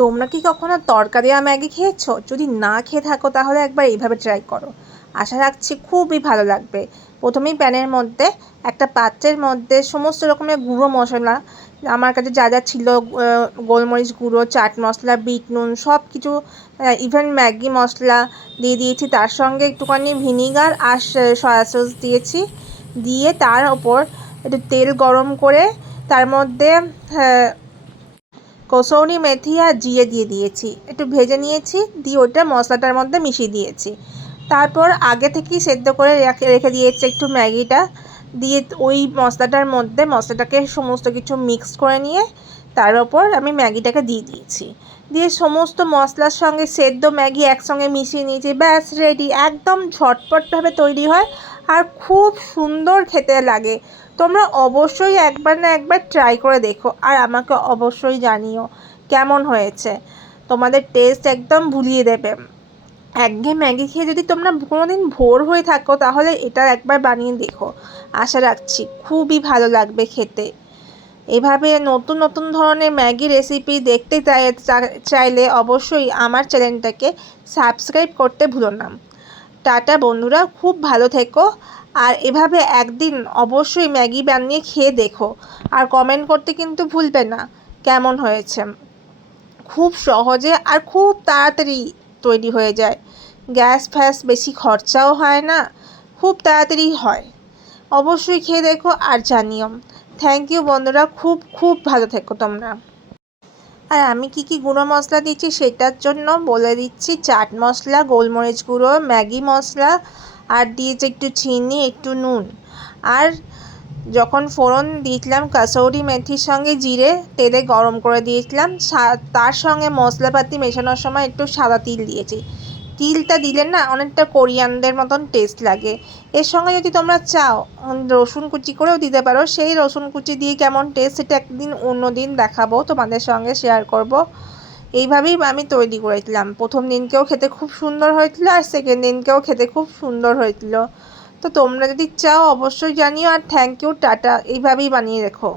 তোমরা কি কখনো তড়কা দেওয়া ম্যাগি খেয়েছো? যদি না খেয়ে থাকো তাহলে একবার এইভাবে ট্রাই করো। আশা রাখছি খুবই ভালো লাগবে। প্রথমেই প্যানের মধ্যে একটা পাত্রের মধ্যে সমস্ত রকমের গুঁড়ো মশলা, আমার কাছে যা যা ছিল, গোলমরিচ গুঁড়ো, চাট মশলা, বিট নুন, সব কিছু, ইভেন ম্যাগি মশলা দিয়ে দিয়েছি। তার সঙ্গে একটুখানি ভিনিগার আর সয়া সস দিয়েছি। দিয়ে তার ওপর একটু তেল গরম করে তার মধ্যে কসৌরি মেথি আর জিরে দিয়ে দিয়েছি, একটু ভেজে নিয়েছি। দিয়ে ওইটা মশলাটার মধ্যে মিশিয়ে দিয়েছি। তারপর আগে থেকেই সেদ্ধ করে রেখে দিয়েছি একটু ম্যাগিটা দিয়ে ওই মশলাটার মধ্যে মশলাটাকে সমস্ত কিছু মিক্স করে নিয়ে তার ওপর আমি ম্যাগিটাকে দিয়ে দিয়েছি। দিয়ে সমস্ত মশলার সঙ্গে সেদ্ধ ম্যাগি একসঙ্গে মিশিয়ে নিয়েছি। ব্যাস রেডি, একদম ঝটপটভাবে তৈরি হয় আর খুব সুন্দর খেতে লাগে। তোমরা অবশ্যই একবার না একবার ট্রাই করে দেখো আর আমাকে অবশ্যই জানিও কেমন হয়েছে। তোমাদের টেস্ট একদম ভুলিয়ে দেবে। একঘেয়ে ম্যাগি খেয়ে যদি তোমরা কোনোদিন বোর হয়ে থাকো তাহলে এটা একবার বানিয়ে দেখো। আশা রাখছি খুবই ভালো লাগবে খেতে। এভাবে নতুন নতুন ধরনের ম্যাগি রেসিপি দেখতে চাইলে অবশ্যই আমার চ্যানেলটাকে সাবস্ক্রাইব করতে ভুলো না। টাটা বন্ধুরা, খুব ভালো থেকো। আর এভাবে একদিন অবশ্যই ম্যাগি বানিয়ে খেয়ে দেখো আর কমেন্ট করতে কিন্তু ভুলবে না কেমন হয়েছে। খুব সহজে আর খুব তাড়াতাড়ি তৈরি হয়ে যায়। গ্যাস ফ্যাস বেশি খরচাও হয় না, খুব তাড়াতাড়ি হয়। অবশ্যই খেয়ে দেখো আর জানিও। থ্যাংক ইউ বন্ধুরা, খুব খুব ভালো থেকো তোমরা। আর আমি কি কি গুঁড়ো মশলা দিচ্ছি সেটার জন্য বলে দিচ্ছি। চাট মশলা, গোলমরিচ গুঁড়ো, ম্যাগি মশলা, আর দিয়েছি একটু চিনি, একটু নুন। আর যখন ফোড়ন দিয়েছিলাম কসৌরি মেথির সঙ্গে জিরে তেলে গরম করে দিয়েছিলাম, তার সঙ্গে মশলাপাতি মেশানোর সময় একটু সাদা তিল দিয়েছি। তিলটা দিলে না অনেকটা কোরিয়ান্ডারের মতন টেস্ট লাগে। এর সঙ্গে যদি তোমরা চাও রসুন কুচি করেও দিতে পারো। সেই রসুন কুচি দিয়ে কেমন টেস্ট সেটা একদিন অন্য দিন দেখাবো, তোমাদের সঙ্গে শেয়ার করব। এইভাবেই আমি তৈরি করেছিলাম। প্রথম দিনকেও খেতে খুব সুন্দর হয়েছিল আর সেকেন্ড দিনকেও খেতে খুব সুন্দর হয়েছিল। তো তোমরা যদি চাও অবশ্যই জানিও। আর থ্যাংক ইউ, টাটা। এইভাবেই বানিয়ে রেখো।